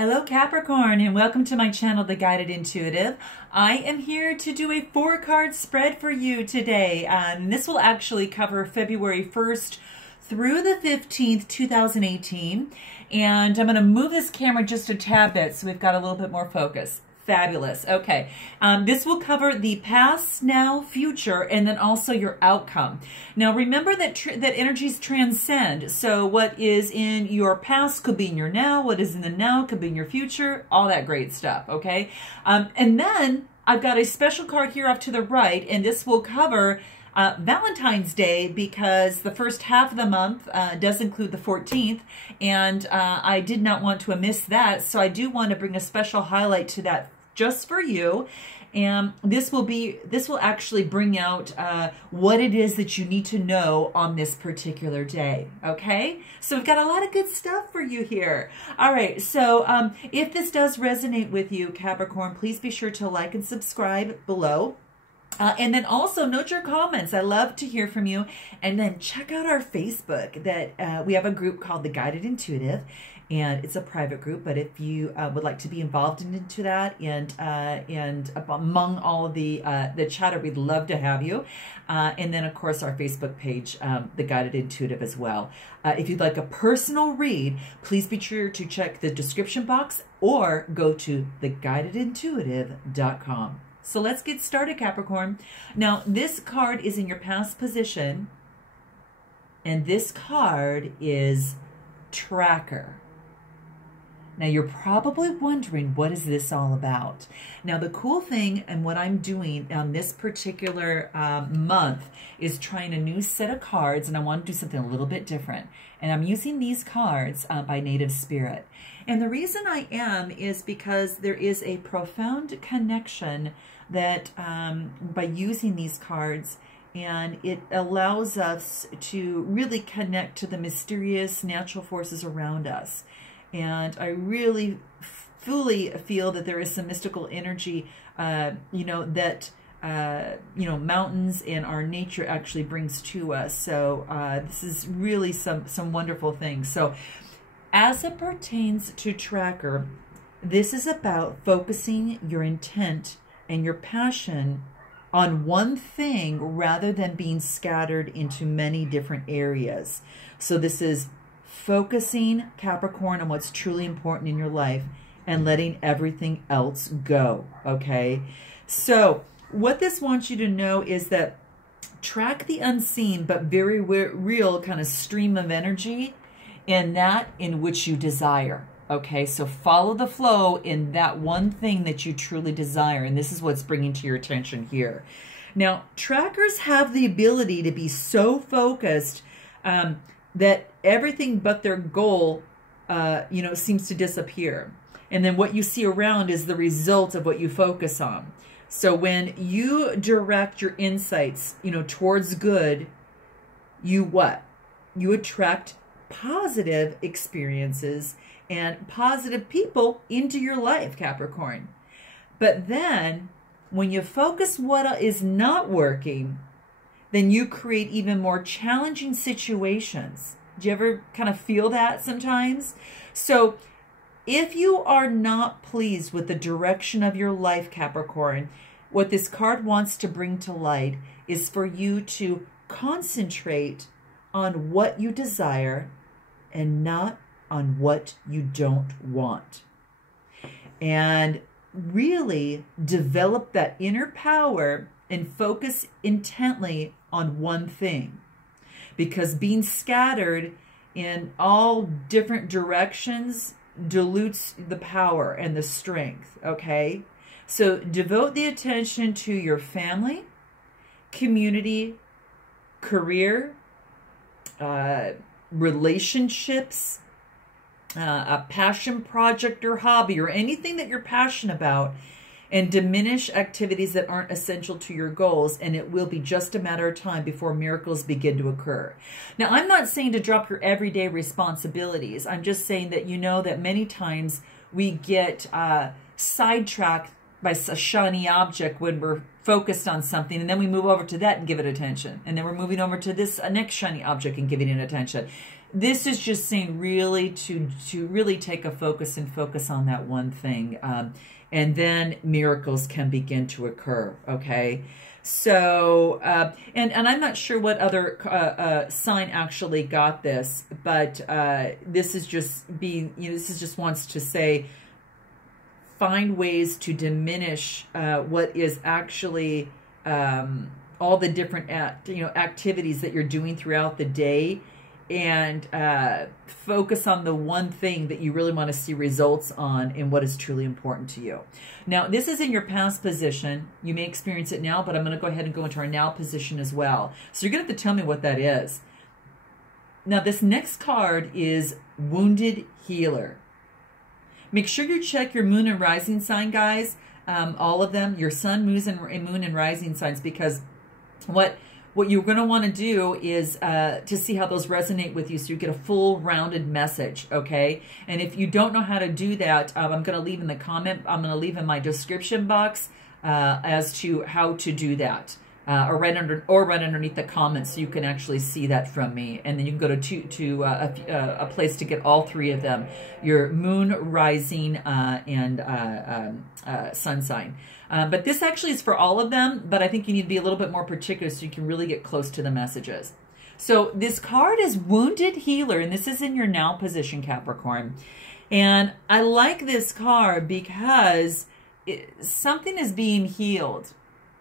Hello Capricorn, and welcome to my channel, The Guided Intuitive. I am here to do a 4-card spread for you today. And this will actually cover February 1st through the 15th, 2018. And I'm going to move this camera just a tad bit so we've got a little bit more focus. Fabulous. Okay. This will cover the past, now, future, and then also your outcome. Now, remember that that energies transcend. So what is in your past could be in your now. What is in the now could be in your future. All that great stuff. Okay. And then I've got a special card here off to the right, and this will cover Valentine's Day, because the first half of the month does include the 14th, and I did not want to miss that, so I do want to bring a special highlight to that just for you. And this will actually bring out what it is that you need to know on this particular day. Okay, so we've got a lot of good stuff for you here. All right, so if this does resonate with you, Capricorn, please be sure to like and subscribe below. And then also note your comments. I love to hear from you. And then check out our Facebook. That we have a group called The Guided Intuitive, and it's a private group. But if you would like to be involved into that and among all of the chatter, we'd love to have you. And then of course our Facebook page, The Guided Intuitive as well. If you'd like a personal read, please be sure to check the description box or go to theguidedintuitive.com. So let's get started, Capricorn. Now, this card is in your past position, and this card is Tracker. Now, you're probably wondering, what is this all about? Now, the cool thing and what I'm doing on this particular month is trying a new set of cards, and I want to do something a little bit different. And I'm using these cards by Native Spirit. And the reason I am is because there is a profound connection that by using these cards, and it allows us to really connect to the mysterious natural forces around us. And I really fully feel that there is some mystical energy, that mountains and our nature actually brings to us. So this is really some wonderful things. So as it pertains to Tracker, this is about focusing your intent and your passion on one thing rather than being scattered into many different areas. So this is focusing, Capricorn, on what's truly important in your life and letting everything else go, okay? So what this wants you to know is that track the unseen but very real kind of stream of energy in that in which you desire. Okay, so follow the flow in that one thing that you truly desire, and this is what's bringing to your attention here. Now, trackers have the ability to be so focused that everything but their goal, seems to disappear. And then what you see around is the result of what you focus on. So when you direct your insights, towards good, you attract positive experiences and positive people into your life, Capricorn. But then when you focus what is not working, then you create even more challenging situations. Do you ever kind of feel that sometimes? So if you are not pleased with the direction of your life, Capricorn, what this card wants to bring to light is for you to concentrate on what you desire and not on what you don't want. And really develop that inner power and focus intently on one thing. Because being scattered in all different directions dilutes the power and the strength, okay? So devote the attention to your family, community, career, relationships, a passion project or hobby, or anything that you're passionate about, and diminish activities that aren't essential to your goals, and it will be just a matter of time before miracles begin to occur. Now, I'm not saying to drop your everyday responsibilities. I'm just saying that that many times we get sidetracked by a shiny object when we're focused on something, and then we move over to that and give it attention, and then we're moving over to this next shiny object and giving it attention. this is just saying really to really take a focus and focus on that one thing. And then miracles can begin to occur, okay? So, and I'm not sure what other sign actually got this, but this is just being, this is just wants to say, find ways to diminish what is actually all the different activities that you're doing throughout the day, and focus on the one thing that you really want to see results on and what is truly important to you. Now, this is in your past position. You may experience it now, but I'm going to go ahead and go into our now position as well. So you're going to have to tell me what that is. Now, this next card is Wounded Healer. Make sure you check your moon and rising sign, guys. All of them, your sun, moon, and rising signs, because what you're going to want to do is to see how those resonate with you, so you get a full rounded message, okay? And if you don't know how to do that, I'm going to leave in the comment, I'm going to leave in my description box as to how to do that. Or right underneath the comments, so you can actually see that from me. And then you can go to a place to get all three of them: your moon, rising, and sun sign. But this actually is for all of them, but I think you need to be a little bit more particular so you can really get close to the messages. So this card is Wounded Healer, and this is in your now position, Capricorn. And I like this card because something is being healed.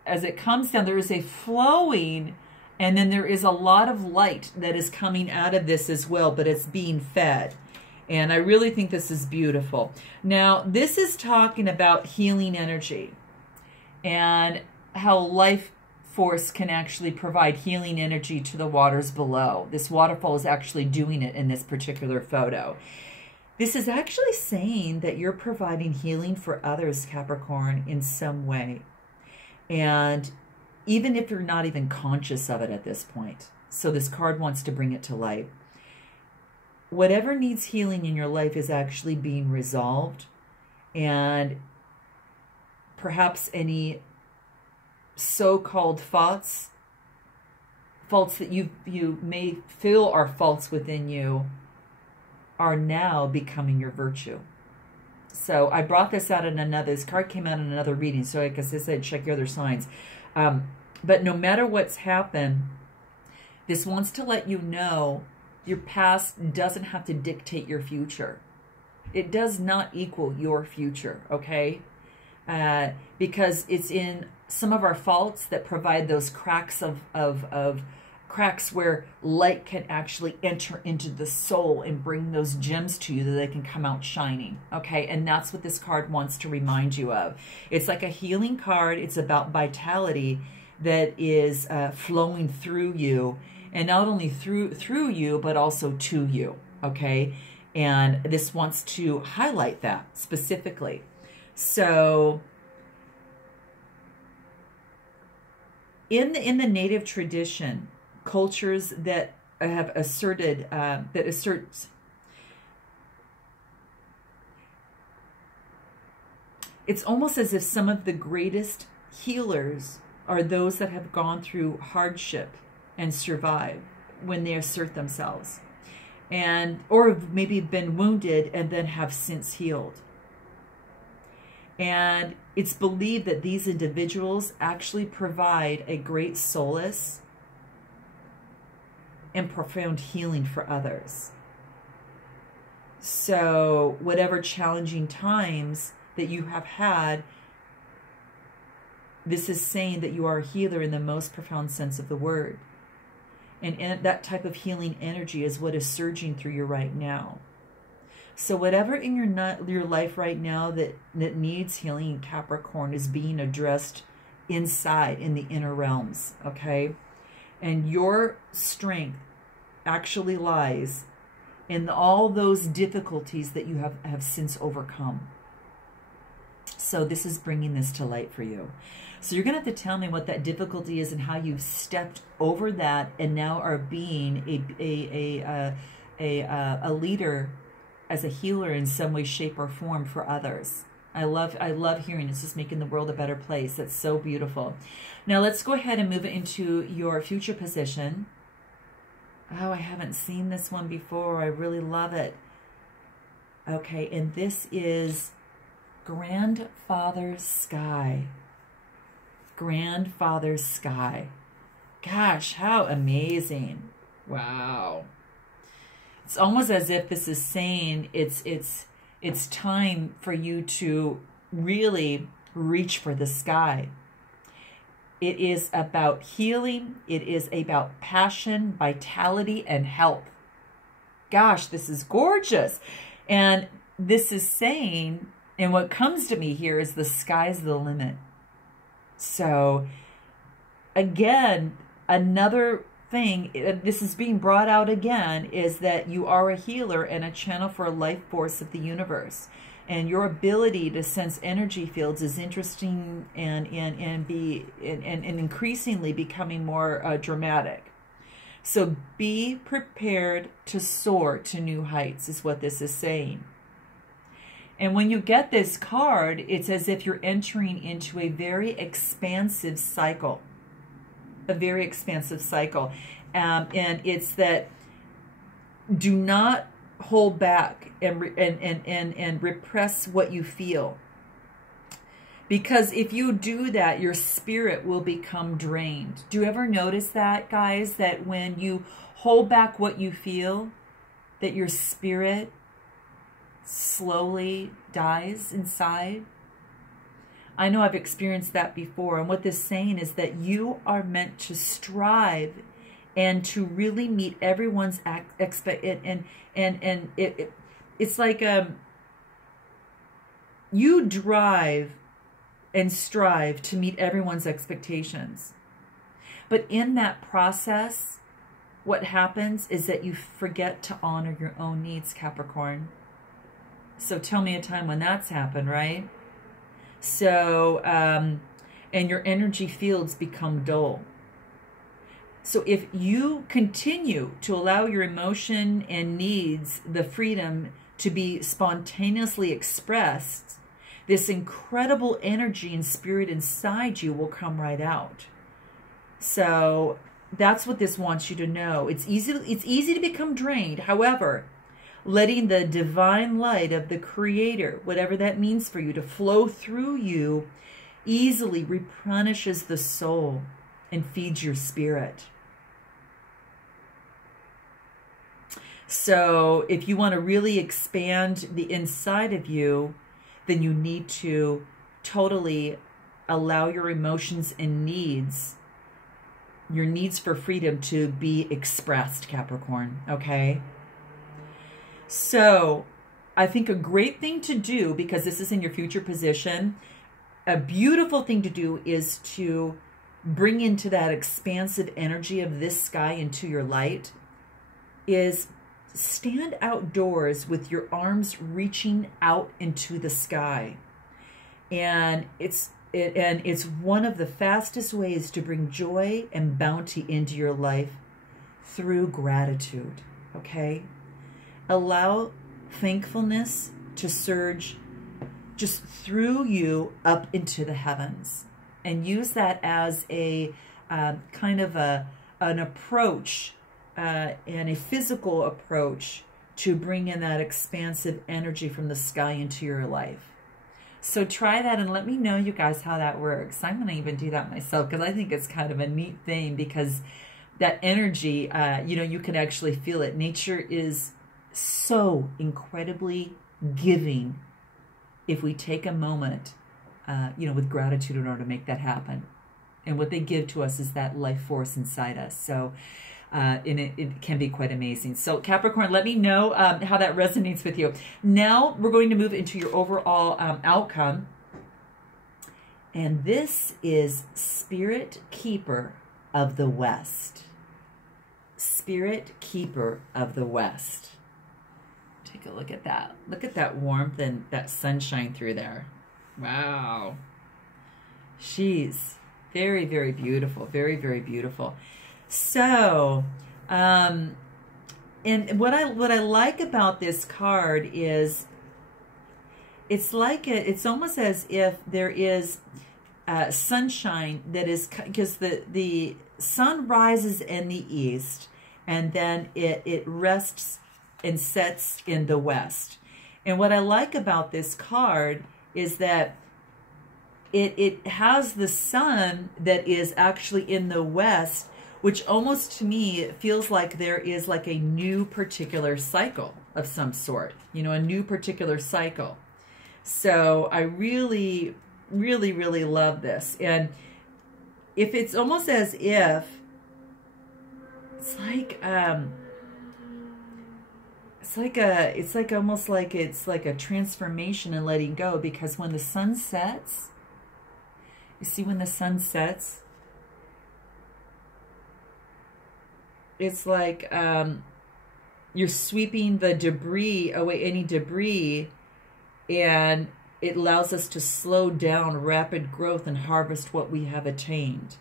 As it comes down, there is a flowing, and then there is a lot of light that is coming out of this as well, but it's being fed. And I really think this is beautiful. Now, this is talking about healing energy and how life force can actually provide healing energy to the waters below. This waterfall is actually doing it in this particular photo. This is actually saying that you're providing healing for others, Capricorn, in some way. And even if you're not even conscious of it at this point. So this card wants to bring it to light. Whatever needs healing in your life is actually being resolved. And perhaps any so-called faults that you may feel are faults within you, are now becoming your virtue. So I brought this out in this card came out in another reading, so like I said, check your other signs. But no matter what's happened, this wants to let you know your past doesn't have to dictate your future. It does not equal your future, okay? Because it's in some of our faults that provide those cracks cracks where light can actually enter into the soul and bring those gems to you that they can come out shining, okay? And that's what this card wants to remind you of. It's like a healing card. It's about vitality that is flowing through you, and not only through you, but also to you, okay? And this wants to highlight that specifically. So in the native tradition, cultures that have asserted, it's almost as if some of the greatest healers are those that have gone through hardship and survive when they assert themselves, or have maybe been wounded and then have since healed. And it's believed that these individuals actually provide a great solace and profound healing for others. So whatever challenging times that you have had, this is saying that you are a healer in the most profound sense of the word. And that type of healing energy is what is surging through you right now. So whatever in your life right now that needs healing, Capricorn, is being addressed inside in the inner realms, okay? And your strength actually lies in all those difficulties that you have since overcome. So this is bringing this to light for you. So you're going to have to tell me what that difficulty is and how you've stepped over that and now are being a leader, as a healer in some way, shape, or form for others. I love hearing it's just making the world a better place. That's so beautiful. Now let's go ahead and move it into your future position. Oh, I haven't seen this one before. I really love it. Okay, and this is Grandfather's Sky. Grandfather's Sky. Gosh, how amazing. Wow. It's almost as if this is saying it's time for you to really reach for the sky. It is about healing. It is about passion, vitality, and health. Gosh, this is gorgeous. And this is saying, and what comes to me here is the sky's the limit. So again, another thing, this is being brought out again, is that you are a healer and a channel for a life force of the universe. And your ability to sense energy fields is interesting and increasingly becoming more dramatic. So be prepared to soar to new heights is what this is saying. And when you get this card, it's as if you're entering into a very expansive cycle. A very expansive cycle. And it's that do not hold back and repress what you feel. Because if you do that, your spirit will become drained. Do you ever notice that, guys? That when you hold back what you feel, that your spirit slowly dies inside? I know I've experienced that before. And what this is saying is that you are meant to strive and to really meet everyone's it's like you drive and strive to meet everyone's expectations. But in that process, what happens is that you forget to honor your own needs, Capricorn. So tell me a time when that's happened, right? So, and your energy fields become dull. So if you continue to allow your emotion and needs the freedom to be spontaneously expressed, this incredible energy and spirit inside you will come right out. So that's what this wants you to know. It's easy to become drained. However, letting the divine light of the Creator, whatever that means for you, to flow through you easily replenishes the soul and feeds your spirit. So if you want to really expand the inside of you, then you need to totally allow your emotions and needs, your needs for freedom, to be expressed, Capricorn, okay? So I think a great thing to do, because this is in your future position, a beautiful thing to do is to bring into that expansive energy of this sky into your light, is stand outdoors with your arms reaching out into the sky. And it's one of the fastest ways to bring joy and bounty into your life through gratitude, okay? Allow thankfulness to surge just through you up into the heavens, and use that as a kind of an approach and a physical approach to bring in that expansive energy from the sky into your life. So try that and let me know, you guys, how that works. I'm going to even do that myself because I think it's kind of a neat thing, because that energy, you can actually feel it. Nature is so incredibly giving if we take a moment, with gratitude in order to make that happen. And what they give to us is that life force inside us. So and it can be quite amazing. So Capricorn, let me know how that resonates with you. Now we're going to move into your overall outcome. And this is Spirit Keeper of the West. Spirit Keeper of the West. Take a look at that. Look at that warmth and that sunshine through there. Wow. She's very, very beautiful. Very, very beautiful. So, and what I like about this card is it's almost as if there is sunshine that is, because the sun rises in the east and then it rests and sets in the west. And what I like about this card is that it has the sun that is actually in the west, which almost to me it feels like there is like a new particular cycle of some sort, you know, a new particular cycle. So I really, really, really love this. And if it's almost as if it's like almost like it's like a transformation and letting go, because when the sun sets, you see when the sun sets, it's like you're sweeping the debris away, any debris, and it allows us to slow down rapid growth and harvest what we have attained.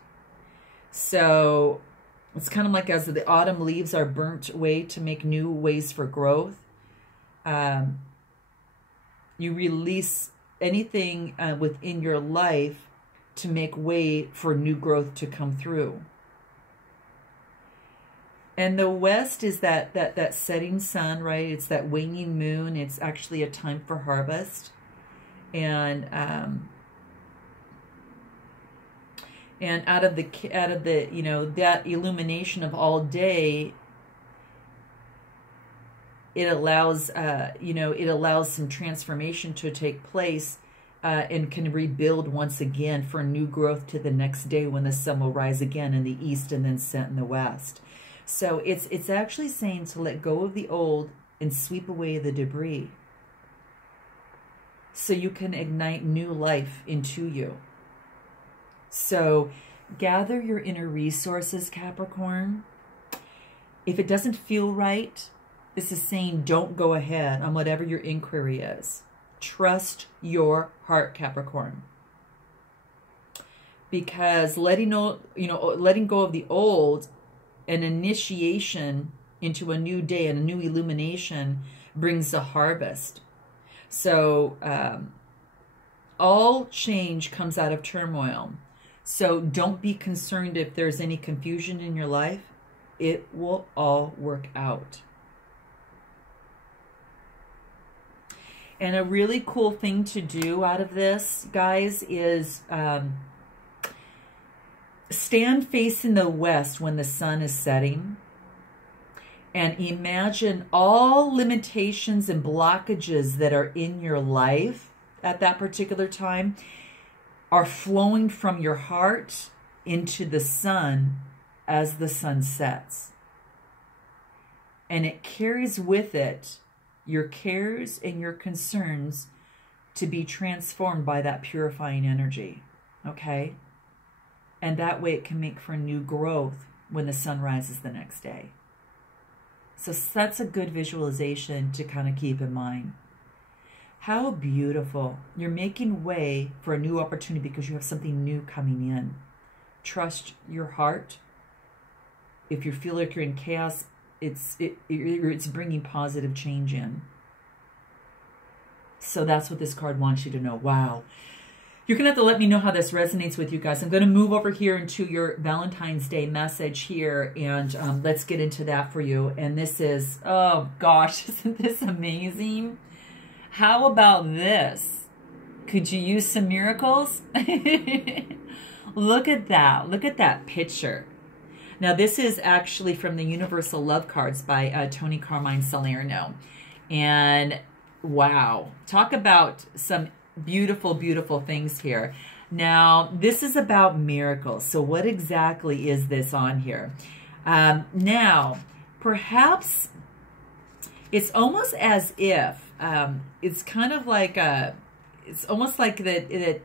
So it's kind of like as the autumn leaves are burnt away to make new ways for growth. You release anything within your life to make way for new growth to come through. And the west is that setting sun, right? It's that waning moon. It's actually a time for harvest. And out of the you know, that illumination of all day, it allows you know, it allows some transformation to take place, and can rebuild once again for new growth to the next day when the sun will rise again in the east and then set in the west. So it's actually saying to let go of the old and sweep away the debris, so you can ignite new life into you. So gather your inner resources, Capricorn. If it doesn't feel right, this is saying don't go ahead on whatever your inquiry is. Trust your heart, Capricorn. Because letting go of the old, an initiation into a new day and a new illumination brings a harvest. So all change comes out of turmoil. So don't be concerned if there's any confusion in your life. It will all work out. And a really cool thing to do out of this, guys, is stand facing the west when the sun is setting, and imagine all limitations and blockages that are in your life at that particular time are flowing from your heart into the sun as the sun sets. And it carries with it your cares and your concerns to be transformed by that purifying energy, okay? And that way it can make for new growth when the sun rises the next day. So that's a good visualization to kind of keep in mind. How beautiful. You're making way for a new opportunity because you have something new coming in. Trust your heart. If you feel like you're in chaos, it's bringing positive change in. So that's what this card wants you to know. Wow. You're going to have to let me know how this resonates with you guys. I'm going to move over here into your Valentine's Day message here, and let's get into that for you. And this is, oh gosh, isn't this amazing? How about this? Could you use some miracles? Look at that. Look at that picture. Now, this is actually from the Universal Love Cards by Tony Carmine Salerno. And wow, talk about some beautiful, beautiful things here. Now, this is about miracles. So what exactly is this on here? Now, perhaps it's almost as if it's kind of like it's almost like that.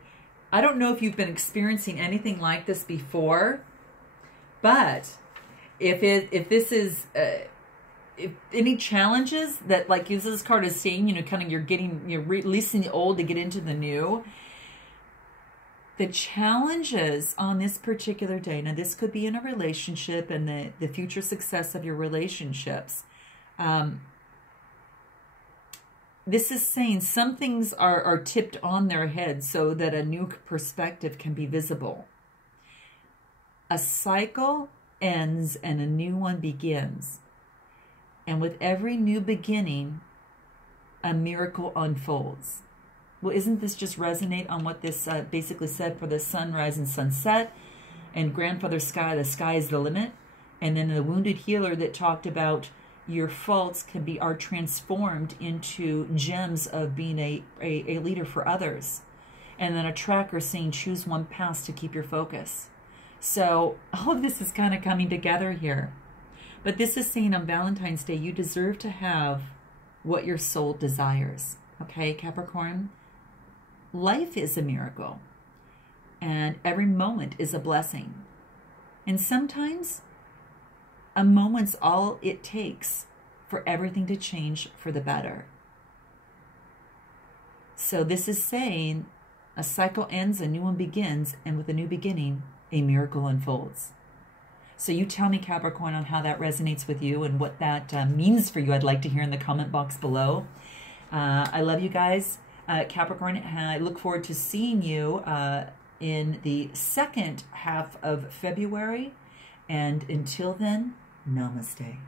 I don't know if you've been experiencing anything like this before, but if any challenges that, like this card is saying, you know, kind of you're releasing the old to get into the new. The challenges on this particular day, now this could be in a relationship and the future success of your relationships. This is saying some things are tipped on their head so that a new perspective can be visible. A cycle ends and a new one begins. And with every new beginning, a miracle unfolds. Well, isn't this just resonate on what this basically said for the sunrise and sunset? And Grandfather Sky, the sky is the limit. And then the wounded healer that talked about your faults are transformed into gems of being a leader for others. And then a tracker saying choose one path to keep your focus. So all of this is kind of coming together here. But this is saying on Valentine's Day, you deserve to have what your soul desires. Okay, Capricorn? Life is a miracle. And every moment is a blessing. And sometimes a moment's all it takes for everything to change for the better. So this is saying a cycle ends, a new one begins, and with a new beginning, a miracle unfolds. So you tell me, Capricorn, on how that resonates with you and what that means for you. I'd like to hear in the comment box below. I love you guys. Capricorn, I look forward to seeing you in the second half of February. And until then, namaste.